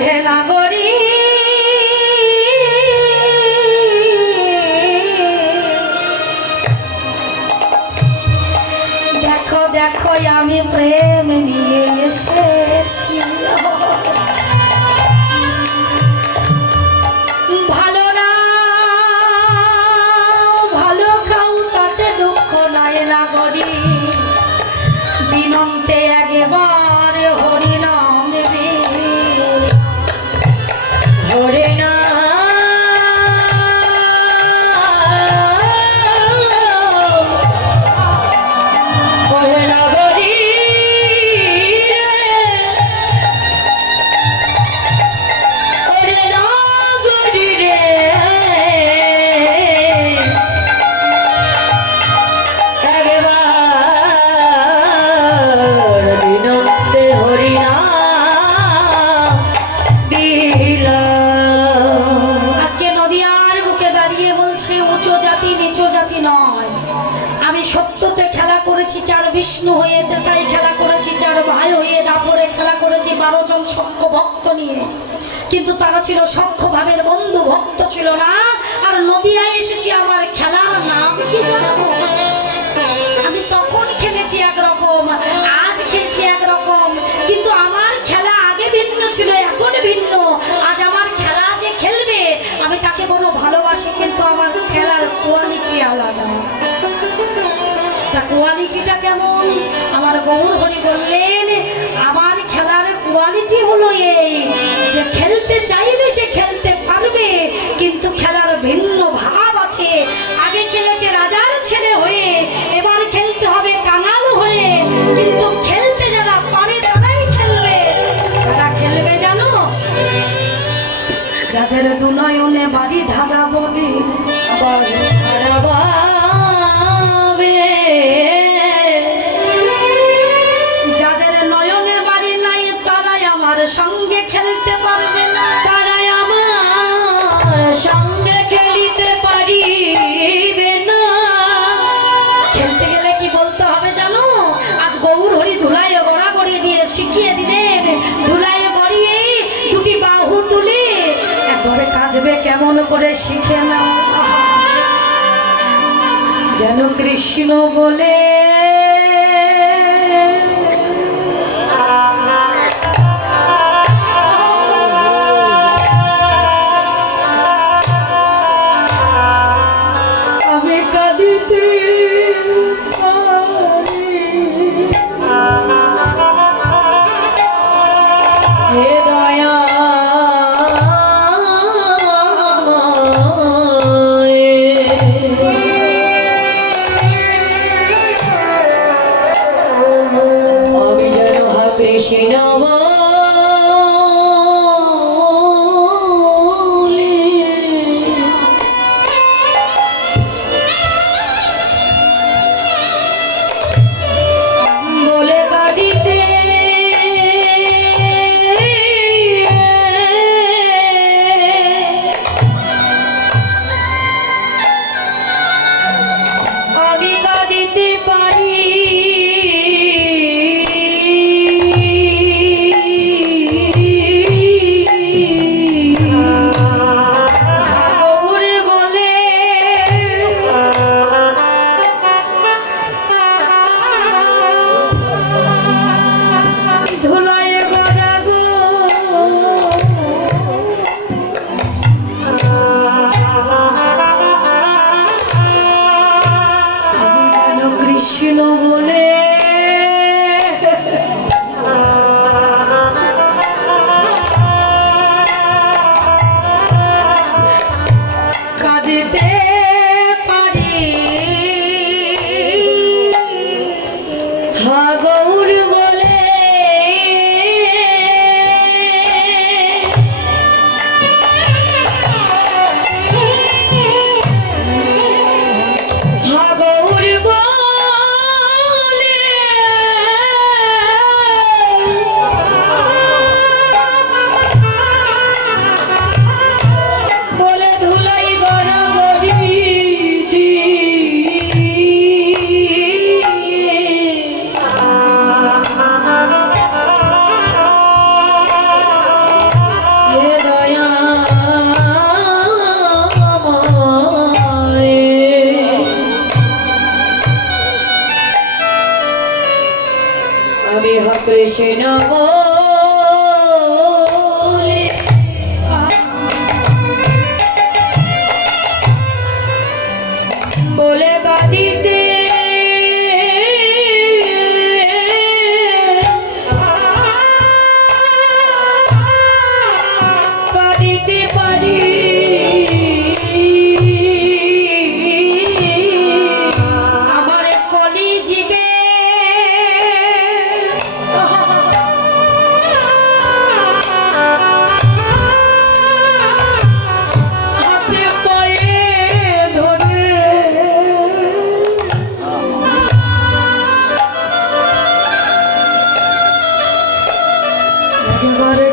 ওহে নাগরী দেখো দেখো আমি প্রেম নিয়ে এসেছি ভালো না ভালো খাও তাতে দুঃখ নাই নাগরী দিনন্তে একবার হরি নাম হরে না সত্যতে খেলা করেছি চার বিষ্ণু হয়ে তাই খেলা করেছি চার ভাই হয়ে দাপরে খেলা করেছি 12 জন সখ্য ভক্ত নিয়ে কিন্তু তারা ছিল সখ্য ভাবের বন্ধু ভক্ত ছিল না আর নদিয়ায় এসেছি আমার খেলার নাম কি জানো আমি তখন খেলেছি একরকম আজ খেলছি একরকম কিন্তু আমার খেলা আগে ভিন্ন ছিল এখন ভিন্ন আজ আমার খেলা যে খেলবে আমি তাকে বড় ভালোবাসি কিন্তু আমার খেলার কোয়ালিটি আলাদা তা কোয়ালিটিটা কেমন আমার গৌর হরি বললেন আমার খেলার কোয়ালিটি হলো এই যে খেলতে চাইবে সে খেলতে পারবে কিন্তু খেলার ভিন্ন ভাব আছে আগে খেলেছে রাজার ছেলে হয়ে এবার খেলতে হবে কাঙাল হয়ে কিন্তু খেলতে যারা পারে তারাই খেলবে তারা খেলবে জানো যাদের দুনয়নে বাড়ি ধারা ববে যাদের নয়নে বাড়ি নাই তারাই আমার সঙ্গে খেলতে পারবে না তারাই আমার সঙ্গে খেলিতে পারিবে না খেলতে গেলে কি বলতে হবে জানো আজ গৌর হরি ধুলায় গড়া গড়িয়ে দিয়ে শিখিয়ে দিলেন ধুলায় গড়িয়ে দুটি বাহু তুলে একবারে কাঁদবে কেমন করে শিখে না যেন কৃষ্ণ বলে আমি কাঁদিতে হে দয়া কৃষ্ণ বলে বলে কাঁদিতে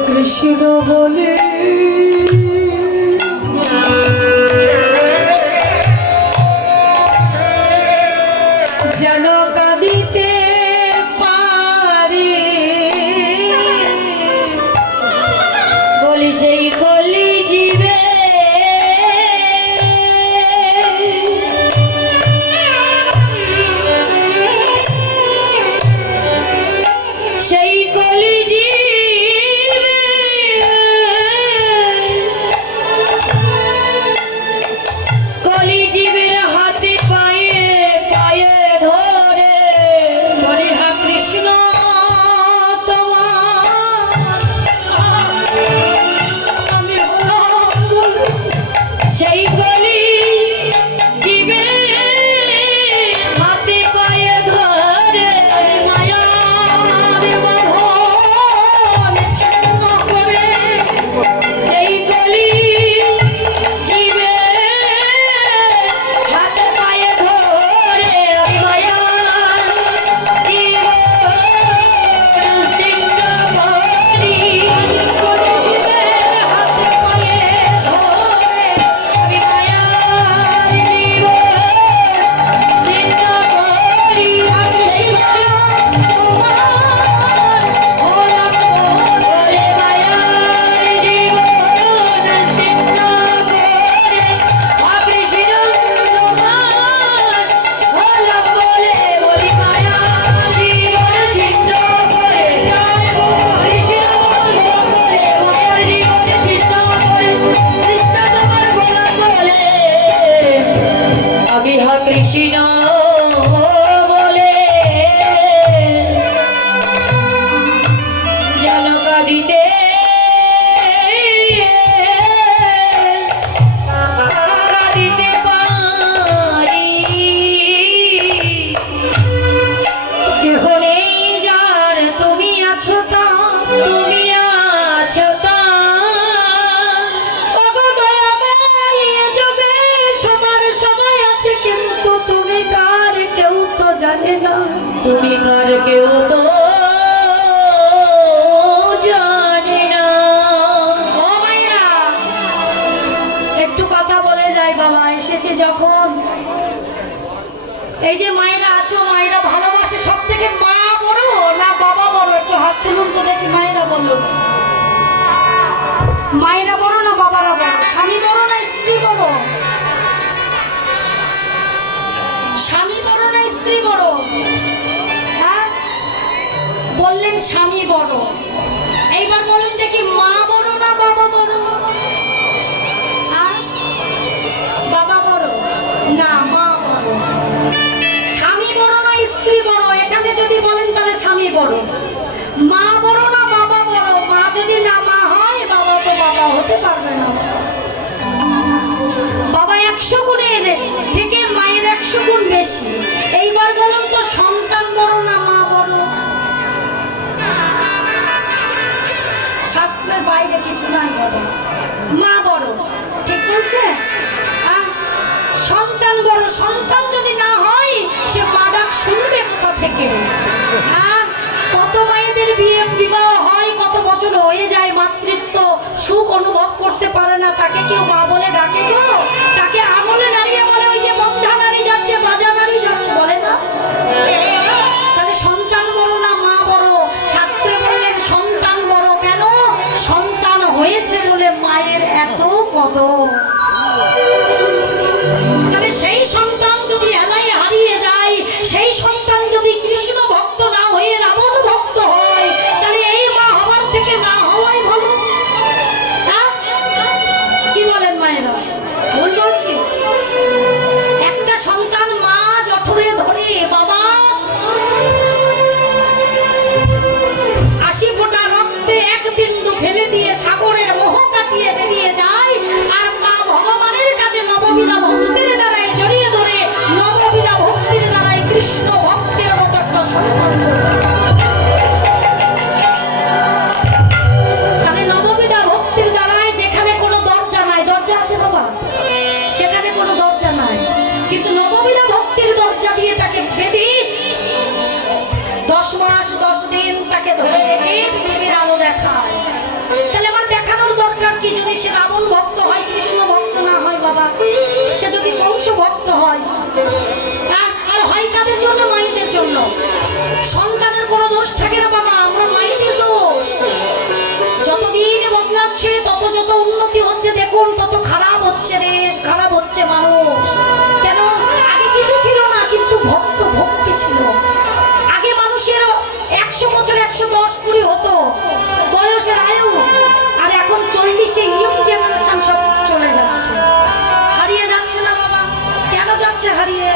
কৃষ্ণ বলে যেন কাঁদিতে পারে বলি সেই কলি জীবে সেই কলি সেই গলি জীবে হাতে পায়ে ধরে মায়ার বাঁধন ছিন্ন করে সেই গলি জীবে হাতে পায়ে ধরে মায়ার জীবন ছিন্ন করি গলি জীবে হাতে পায়ে কৃষ্ণ বলে যেন কাঁদিতে কাঁদিতে পারি কেহ নেই যার তুমি আছো তা তুমি আছো তা কিন্তু তুমি কার কেউ তো জানে না তুমি কার কেউ তো জানে না ও মাইরা একটু কথা বলে যাই বাবা এসেছে যখন এই যে মায়েরা আছো মায়েরা ভালোবাসে সব থেকে মা বড় না বাবা বড় একটু হাত তুলুন তো দেখি মায়েরা বললো মায়েরা বড় না বাবারা বড় স্বামী বড় না স্ত্রী বড় স্বামী বড় না স্ত্রী বড় হ্যাঁ বললেন স্বামী বড় এইবার বলুন দেখি মা বড় না বাবা বড় বাবা বড় না মা বড় স্বামী বড় না স্ত্রী বড় এখানে যদি বলেন তাহলে স্বামী বড় মা বড় না বাবা বড় মা যদি না মা হয় বাবা তো বাবা হতে পারবে না বাবা 100 গুণের থেকে মায়ের 100 গুণ বেশি এইবার বলুন তো সন্তান বড় না মা বড় শাস্ত্রের বাইরে কিছু নাই বড় মা বড় ঠিক বলছে সন্তান বড় সন্তান যদি না হয় সে মা ডাক শুনবে কোথা থেকে কত মায়েদের বিয়ে বিবাহ হয় কত বছর হয়ে যায় মাতৃত্ব সুখ অনুভব করতে পারে না তাকে কেউ মা বলে ডাকে গো তাকে আমলে দাঁড়িয়ে বলে ওই যে বন্ধা নারী যাচ্ছে বাজা নারী যাচ্ছে বলে না তাহলে সন্তান বড় না মা বড় শাস্ত্রে বললেন সন্তান বড় কেন সন্তান হয়েছে বলে মায়ের এত কদর তাহলে সেই সন্তান যদি হেলায় হারিয়ে যায় সেই সন্তান যদি কৃষ্ণ ভক্ত না হয়ে রাবণ ভক্ত হয় কাটিয়ে বেরিয়ে যায় আর মা ভগবানের কাছে নববিধা ভক্তির দ্বারাই জড়িয়ে ধরে নববিধা ভক্তির দ্বারাই কৃষ্ণ ভক্তের মতো একটা সম্পর্ক। তাহলে নববিধা ভক্তির দ্বারাই যেখানে কোনো দরজা নাই, দরজা আছে বাবা, সেখানে কোনো দরজা নাই, কিন্তু নববিধা ভক্তির দরজা দিয়ে তাকে বেঁধে 10 মাস 10 দিন তাকে ধরে রেখে পৃথিবীর আলো দেখায়। তাহলে আমার দেখানোর দরকার কি? যদি সে রাবণ ভক্ত হয়, কৃষ্ণ ভক্ত না হয় বাবা, সে যদি কংস ভক্ত হয়, আর হয় কাদের জন্য? মায়েদের জন্য। সন্তানের কোনো দোষ থাকে না বাবা, আমরা মায়েদের দোষ। যতদিন বদলাচ্ছে তত যত উন্নতি হচ্ছে দেখুন, তত খারাপ হচ্ছে দেশ, খারাপ হচ্ছে মানুষ। কেন? আগে কিছু ছিল না, কিন্তু ভক্ত ভক্তি ছিল। আগে মানুষের 100 বছর 110 কুড়ি হতো বয়সের আয়ু, আর এখন 40-এ ইয়ং জেনারেশন সব চলে যাচ্ছে, হারিয়ে যাচ্ছে না বাবা। কেন যাচ্ছে হারিয়ে?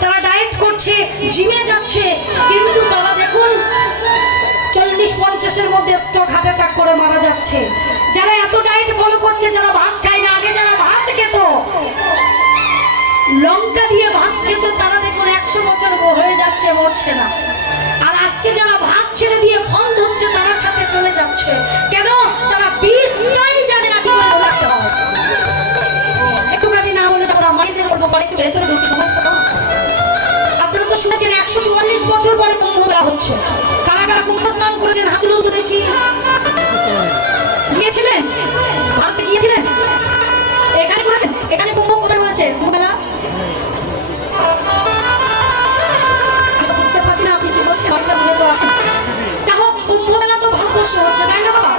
তারা ডায়েট করছে, জিমে যাচ্ছে, কিন্তু তারা দেখুন 40-50-এর মধ্যে স্ট্রোক, হার্ট অ্যাটাক করে মারা যাচ্ছে। যারা এত ডায়েট ফলো করছে, যারা ভাত খায় না, আগে যারা ভাত খেত, লঙ্কা দিয়ে ভাত খেত, তারা দেখুন 100 বছর হয়ে যাচ্ছে, মরছে না। আর আজকে যারা ভাত ছেড়ে দিয়ে ফল ধরছে, তারা সাথে চলে যাচ্ছে। কেন? তারা বীজটাই জানে না কি করে রাখতে হয়। একটুখানি না বলে যাবো না, মায়েদের বলবো পরে একটু ভেতরে ঢুকে সময় তো। আপনারা তো শুনেছেন 144 বছর পরে কুম্ভ মেলা হচ্ছে। কারা কারা কুম্ভ স্নান করেছেন হাত তুলুন তো দেখি। গিয়েছিলেন? ভারতে গিয়েছিলেন? এখানে করেছেন? এখানে কুম্ভ কোথায় হয়েছে কুম্ভ মেলা? বুঝতে পারছি না আপনি কি বলছেন, হয়তো দূরে তো আছেন। দেখো কুম্ভ মেলা তো ভারতবর্ষ হচ্ছে, তাই না বাবা?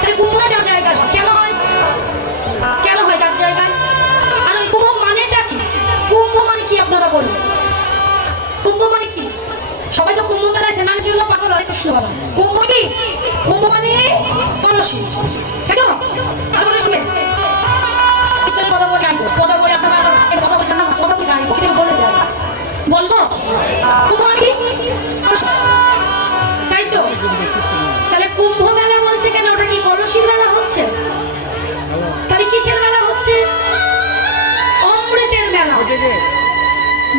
তাহলে কুম্ভ যার জায়গায় কেন হয়? কেন হয় যার জায়গায়? আর ওই কুম্ভ মানেটা কি? কুম্ভ মানে কি আপনারা বলুন? কুম্ভ মানে কি? সবাই তো কুম্ভ মেলায় স্নানের জন্য পাগল হয়, কৃষ্ণ বাবা। কুম্ভ কি? কুম্ভ মানে কলসি, তাই তো? আর শুনে কীর্তন কথা বলে আনবো, কথা বলে আপনারা কথা বলছেন না, কথা বলে আনবো, কীর্তন বলে যায় বলবো। কুম্ভ মানে কি? তাই তো? তাহলে কুম্ভ মেলা বলছে কেন? ওটা কি কলসির মেলা হচ্ছে? তাহলে কিসের মেলা হচ্ছে? অমৃতের মেলা।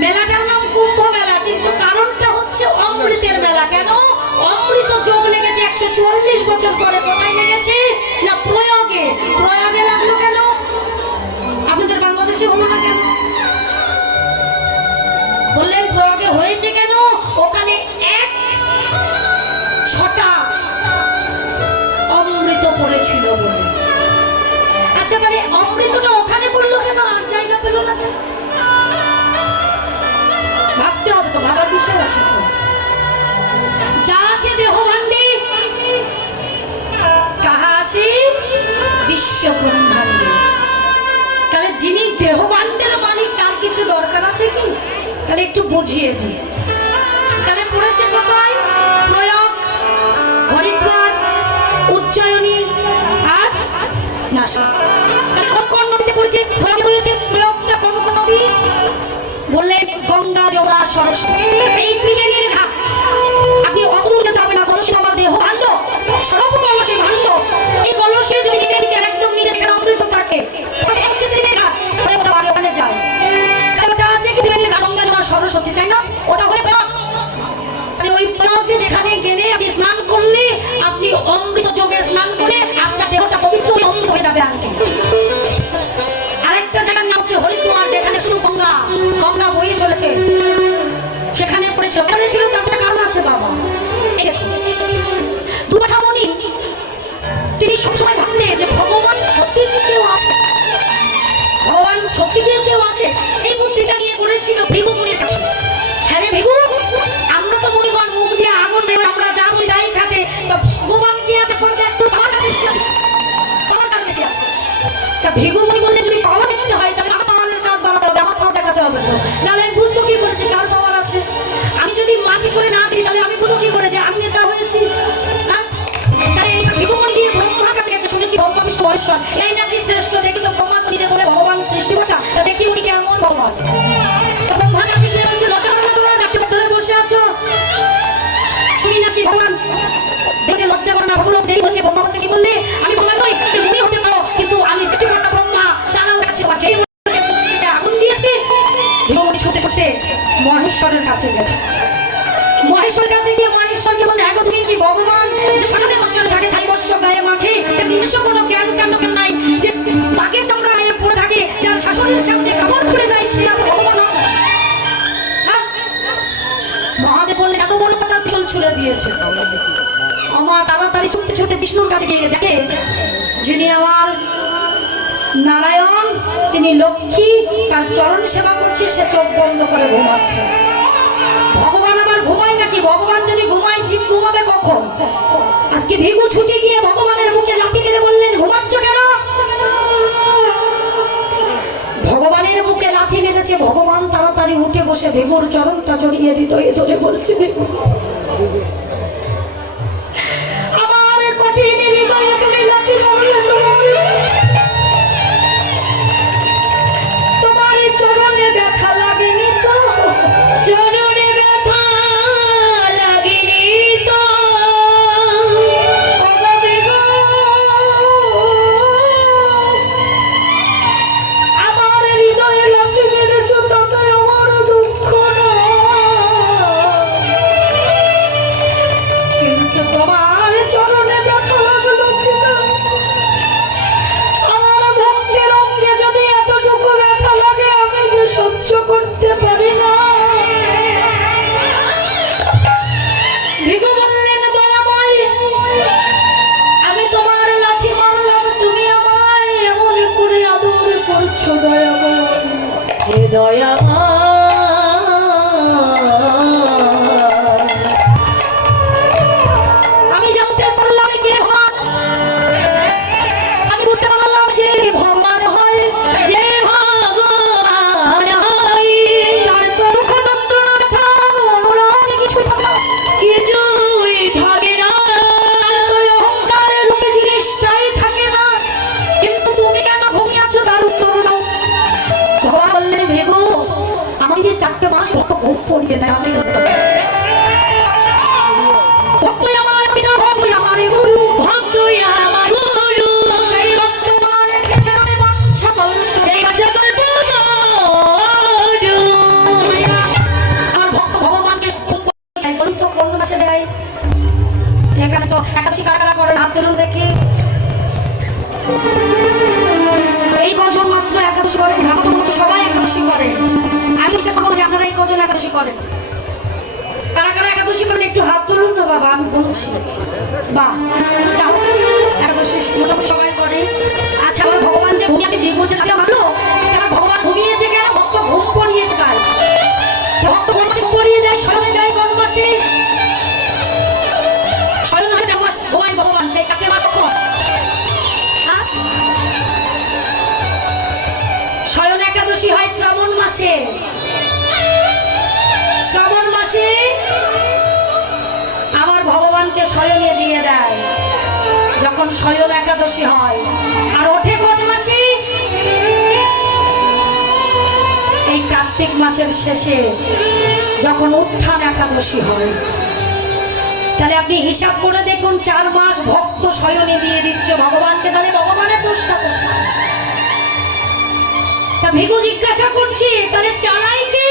মেলাটার নাম কুম্ভ মেলা, কিন্তু কারণটা হচ্ছে অমৃতের মেলা। কেন? অমৃত যোগ লেগেছে 140 বছর পরে। কোথায় লেগেছে? না প্রয়াগে। প্রয়াগে লাগলো কেন? আপনাদের বাংলাদেশে হলো না কেন? বললেন প্রয়াগে হয়েছে কেন? ওখানে 6টা অমৃত পড়েছিল বলে। আচ্ছা তাহলে অমৃতটা ওখানে পড়লো কেন, আর জায়গা পেল না কেন? ভাবতে হবে তো, ভাবার বিষয় আছে তো। যা আছে দেহ ভাণ্ডে, কাহা আছে বিশ্ব ব্রহ্মাণ্ডে। তাহলে যিনি দেহ ভাণ্ডের মালিক, তার কিছু দরকার আছে কি? তাহলে একটু বুঝিয়ে দিই। তাহলে পড়েছে কোথায়? প্রয়াগ, হরিদ্বার, উজ্জয়িনী আর নাসিক। তাহলে কোন কোন নদীতে পড়েছে? প্রয়াগে রয়েছে। প্রয়াগটা কোন কোন নদী? বললেন গঙ্গা, যমুনা, সরস্বতী। এই ত্রিবেণীর ঘাট। আপনি অত দূর যেতে হবে না, কলসি আমার দেহ ভাণ্ড, সর্ব কলসি ভাণ্ড। এই কলসে যদি দিকে একদম নিচে যেখানে অমৃত থাকে, ওখানে হচ্ছে ত্রিবেণীর ঘাট। আগে ওখানে যায়। তাহলে ওটা আছে কি ত্রিবেণীর ঘাট, গঙ্গা, যমুনা, সরস্বতী, তাই না? ওটা হলে প্রয়াগ। তাহলে ওই প্রয়াগে যেখানে গেলে আপনি স্নান করলে, আপনি অমৃত যোগে স্নান করে আপনার দেহটা পবিত্র হয়ে অমৃত হয়ে যাবে। আরেকটা জায়গার নাম হচ্ছে হরিদ্বার, যেখানে শুধু গঙ্গা গঙ্গা বয়ে চলেছে, সেখানে পড়েছিল। কেন ছিল? তার একটা কারণ আছে বাবা। এই দেখুন, দুর্বাসামণি তিনি সবসময় ভাবতেন যে ভগবান সত্যিই কেউ আছে, ভগবান সত্যিই কেউ আছে। এই বুদ্ধিটা নিয়ে করেছিল ভৃগু মুনির কাছে। হ্যাঁ রে ভৃগু, আমরা তো মুনিগণ মুখ দিয়ে আগুন বেরোয়, আমরা যা বলি তাই খাটে, তো ভগবান কি আছে পরে দেখ তো, আমার কাছে আছে, আমার কাছে আছে। তা ভৃগু মুনি বললে যদি পাওয়ার দেখতে হয়, তাহলে আমার পাওয়ারের কাজ বাড়াতে হবে, আমার পাওয়ার দেখাতে হবে। তো তাহলে আমি বুঝবো কি করেছে কার পাওয়ার আছে? আমি যদি মাটি করে না দিই, তাহলে আমি বুঝবো কি করেছে আমি নেতা হয়েছি? তাই ভৃগু মুনি গিয়ে ব্রহ্মার কাছে গেছে। শুনেছি ব্রহ্মা বিষ্ণু মহেশ্বর এই নাকি শ্রেষ্ঠ। দেখি তো ব্রহ্মা তো নিজে বলে ভগবান সৃষ্টিকর্তা, তা দেখি উনি কেমন ভগবান। তো ব্রহ্মার কাছে গিয়ে বলছে, লজ্জা করো না তোমরা, নাকি ধরে বসে আছো, তুমি নাকি ভগবান? দেখছে লজ্জা করো না, ভগবান যেই হচ্ছে। ব্রহ্মা বলছে কি বললে? আমি ভগবান নই, তুমি হতে পারো। মহেশ্বরের কাছে গেছে। মহেশ্বরের কাছে গিয়ে মহেশ্বরকে বলে, হ্যাঁ গো, তুমি কি ভগবান যে শাসনে বসে থাকে, ছাই বর্ষ গায়ে মাখে, নিজস্ব কোনো জ্ঞান কাণ্ড নাই, যে বাঘের চামড়া গায়ে পড়ে থাকে, যার শাসনের সামনে কামড় ফুটে যায়, সে আর ভগবান হয়? মহাদেব বললেন, এত বড় কথা চুল ছুঁড়ে দিয়েছে। আমার তাড়াতাড়ি ছুটতে ছুটে বিষ্ণুর কাছে গিয়ে দেখে, যিনি আমার নারায়ণ, তিনি লক্ষ্মী, তার চরণ সেবা করছে, সে চোখ বন্ধ করে ঘুমাচ্ছে। ভগবান আবার ঘুমায় নাকি? ভগবান যদি ঘুমায়, জীব ঘুমাবে কখন? আজকে ভিগু ছুটে গিয়ে ভগবানের মুখে লাথি মেরে বললেন, ঘুমাচ্ছ কেন? ভগবানের মুখে লাথি মেরেছে। ভগবান তাড়াতাড়ি উঠে বসে ভিগুর চরণটা জড়িয়ে হৃদয়ে ধরে বলছে, ভিগু, আমার কঠিন হৃদয়ে তুমি লাথি মারলে, তোমার চরণে ব্যথা লাগেনি তো? চরণে ব্যথা লাগেনি তো? আমার হৃদয়ে লাথি মেরেছ, তাতে আমার দুঃখ না, কিন্তু তোমার চরণে ব্যথা লাগলো কিনা? আমার ভক্তির অঙ্গে যদি এতটুকু ব্যথা লাগে, আমি যে সহ্য করতে পারি না। ভিগু বললেন, দয়াময়, আমি তোমার লাথি মারলাম, তুমি আমায় এমন করে আদর করছো, দয়াময়, হে দয়াময়। আমি জানতে পারলাম কে ভগবান, আমি বুঝতে পারলাম যে ভগবান হয়, যে ভগবান হয়, তার তো দুঃখ যন্ত্রণা ব্যথা অনুরাগ কিছুই থাকে না, তো অহংকার রূপে জিনিসটাই থাকে না। কিন্তু তুমি কেন ঘুমিয়ে আছো, তার উত্তর দাও। ভগবান বললেন, ভেগো, আমি যে 4টে মাস ভক্ত ভোগ পড়িয়ে দেয়, আমি ভক্তই আমার পিতা, ভক্তই আমার গুরু, ভক্তই আমার গুরু, সেই ভক্ত আমার পেছনে বাঞ্ছা কল্প, এই বাঞ্ছা কল্প আমার ভক্ত ভগবানকে খুব বলুন তো কোন মাসে দেয়? এখানে তো একাদশী কারা কারা করে, হাত তুলুন দেখি। এই কজন মাত্র একাদশী করে, আমাদের মতো সবাই একাদশী করে। আমি বিশ্বাস করবো যে আপনারা এই কজন একাদশী করেন। কারা কারা একাদশী করেন একটু হাত তুলুন না বাবা, আমি বলছি। বাহ, যাও, একাদশী মোটামুটি সবাই করে। আচ্ছা, আমার ভগবান যে ঘুমিয়েছে, ঘুমিয়েছে তাকে ভালো, এবার ভগবান ঘুমিয়েছে কেন? ভক্ত ঘুম পড়িয়েছে কার? ভক্ত কোন মাসে পড়িয়ে যায়? শয়নে যায় কোন মাসে? শয়ন হয় 4 মাস ঘুমায় ভগবান, সেই 4টে মাস কখন? শয়ন একাদশী হয় শ্রাবণ মাসে। শ্রাবণ মাসে আমার ভগবানকে শয়নে দিয়ে দেয়, যখন শয়ন একাদশী হয়। আর ওঠে কোন মাসে? এই কার্তিক মাসের শেষে, যখন উত্থান একাদশী হয়। তাহলে আপনি হিসাব করে দেখুন, 4 মাস ভক্ত শয়নে দিয়ে দিচ্ছে ভগবানকে, তাহলে ভগবানের দোষটা কোথায়? তা ভিগু জিজ্ঞাসা করছি, তাহলে চালাই কে?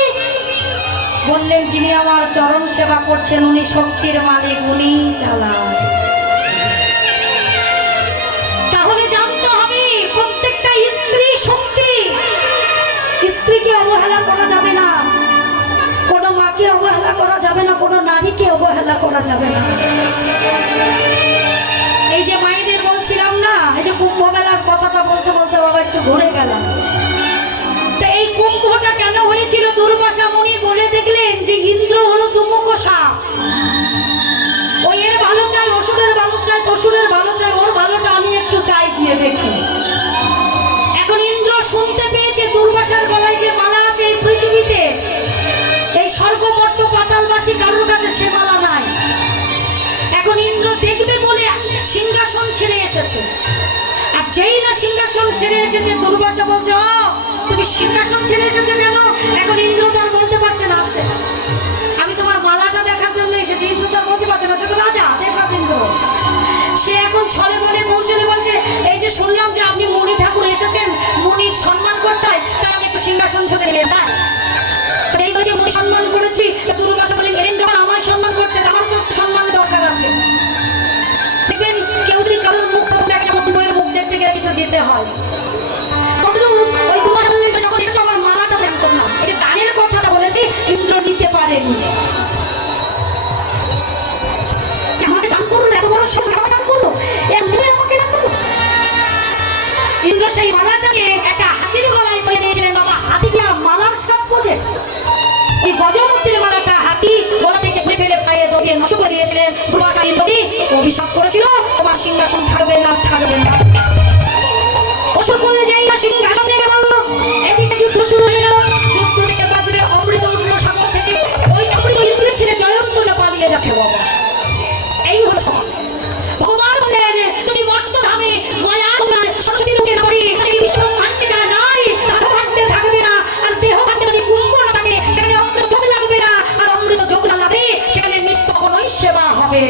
বললেন, যিনি আমার চরণ সেবা করছেন, উনি শক্তির মালিক, উনি চালায়। তাহলে জানতে হবে, প্রত্যেকটা স্ত্রী শক্তি। স্ত্রীকে অবহেলা করা যাবে না, কোনো মাকে অবহেলা করা যাবে না, কোনো নারীকে অবহেলা করা যাবে না। এই যে মায়েদের বলছিলাম না, এই যে কুম্ভ মেলার কথাটা বলতে বলতে বাবা একটু ঘুরে গেলাম। তো এই কুম্ভটা কেন হয়েছিল? দুর্বাসা মুনি বলে দেখলেন যে ইন্দ্র হলো দুমুখ সাপ, ওই এর ভালো চাই, অসুরের ভালো চাই, অসুরের ভালো চাই, ওর ভালোটা আমি একটু চাই দিয়ে দেখি। এখন ইন্দ্র শুনতে পেয়েছে দুর্বাসার গলায় যে মালা আছে এই পৃথিবীতে, এই স্বর্গ মর্ত পাতালবাসী কারোর কাছে সে মালা নাই। এখন ইন্দ্র দেখবে বলে সিংহাসন ছেড়ে এসেছে। আর যেই না সিংহাসন ছেড়ে এসেছে, দুর্বাসা বলছে, ও তুমি সিংহাসন ছেড়ে এসেছো কেন? এখন ইন্দ্র তো আর বলতে পারছে না, আমি তোমার মালাটা দেখার জন্য এসেছি। ইন্দ্র তো আর বলতে পারছে না, সে তো রাজা, দেবরাজ ইন্দ্র। সে এখন ছলে বলে কৌশলে বলছে, এই যে শুনলাম যে আপনি মুনি ঠাকুর এসেছেন, মুনির সম্মান করতে হয়, তাই আমি একটু সিংহাসন ছেড়ে নিয়ে এই বলেছে মুনি সম্মান করেছি, দুর্বাসা বলেন এলেন যখন আমায় সম্মান করতে, আমার তো সম্মানের দরকার আছে। দেখবেন কেউ যদি কারোর মুখ প্রথম দেখে, যেমন বইয়ের মুখ দেখতে গেলে কিছু দিতে হয়, তদ্রূপ ওই দুর্বাসা বললেন যখন এসেছো আমার মালাটা দান করলাম। এই যে দানের কথাটা বলেছি ইন্দ্র নিতে পারেনি। আমাকে দান করুন, এত বড় সাহস আমাকে দান করলো, এমনি আমাকে দান করলো। ইন্দ্র সেই মালাটাকে একটা হাতির গলায় পরে দিয়েছিলেন। বাবা হাতি কি আর মালার সাপ বোঝে? এই গজমূর্তির মালাটা হাতি গলা থেকে ফেলে পায়ে দবিয়ে নষ্ট করে দিয়েছিলেন। দুর্বাসা ইন্দ্রকে অভিশাপ করেছিল, তোমার সিংহাসন থাকবে না, থাকবে না। অসুর বলে যাই না সিংহাসন নেবে বললো। এদিকে যুদ্ধ শুরু হয়ে গেল। যুদ্ধ থেকে বাজবে অমৃত অন্য সাগর থেকে। ওই অমৃত ইন্দ্রের ছেলে জয়ন্তলা পালিয়ে যাচ্ছে। বাবা এই হচ্ছে ভগবান বললেন যদি মর্তধামে গয়া তোমার সরস্বতী লোকে না পড়ে, এই বিশ্ব ব্রহ্মাণ্ডে যা নাই তা ভাণ্ডে থাকবে না। আর দেহ ভাণ্ডে যদি কুম্ভ না থাকে, সেখানে অমৃত যোগ লাগবে না। আর অমৃত যোগ না লাগবে সেখানে নিত্য কোনোই সেবা হবে।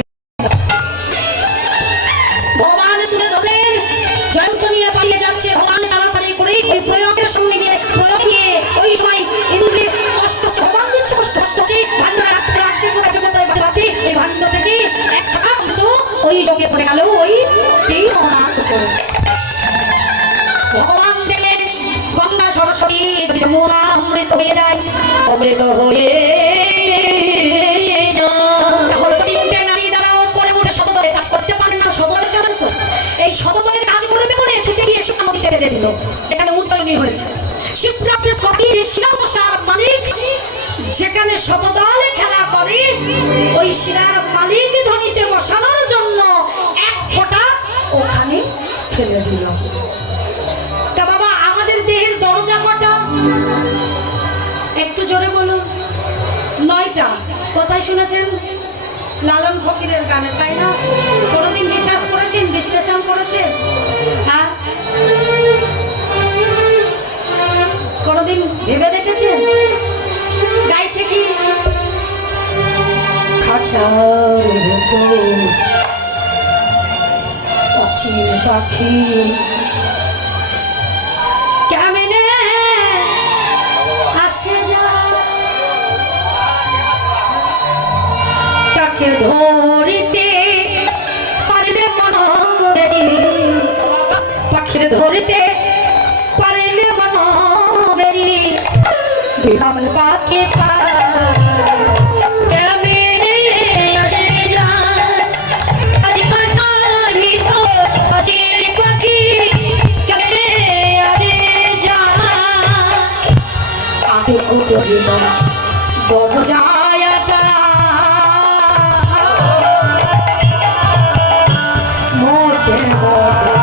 ভগবান তুলে ধরলেন, জয়ন্ত নিয়ে পালিয়ে যাচ্ছে। ভগবান তাড়াতাড়ি করে ওই প্রয়োগের সঙ্গে গিয়ে প্রয়োগ দিয়ে ওই সময় ইন্দ্রের কষ্ট হচ্ছে, ভগবান দিচ্ছে কষ্ট হচ্ছে। ভাণ্ড রাখতে রাখতে কোথায় কোথায় বাঁধতে এই ভাণ্ড থেকে এক টাকা কিন্তু ওই যোগে পড়ে গেল। ওই এই ভগবান দেখলেন গঙ্গা সরস্বতী যমুনা অমৃত হয়ে যায়, অমৃত হয়ে নারী দ্বারাও পরে উঠে সতদলে কাজ করতে পারেন না। সতদলের কাজ তো এই সতদলের কাজ করবে বলে ছুটে গিয়ে শিক্ষা নদীতে বেঁধে দিল। এখানে উন্নয়নই হয়েছে। শিবরাত্রির ফকির শিলার মালিক যেখানে শতদলে খেলা করে, ওই শিলার মালিক ধনীতে বসানোর জন্য এক ফোঁটা ওখানে ফেলে দিল। তা বাবা আমাদের দেহের দরজা কটা? একটু জোরে বলুন। 9টা। কোথায় শুনেছেন? লালন ফকিরের গানে, তাই না? কোনোদিন রিসার্চ করেছেন, বিশ্লেষণ করেছেন? হ্যাঁ, কোনোদিন ভেবে দেখেছেন? গাইছে কি? অচিন পাখি কেমনে আসে যায়, তাকে ধরিতে পারিলে মন বেরি, পাখির ধরিতে পারিলে মন বেরি, দিলাম পাখি বড় জায়গা মধ্যে মধ্যে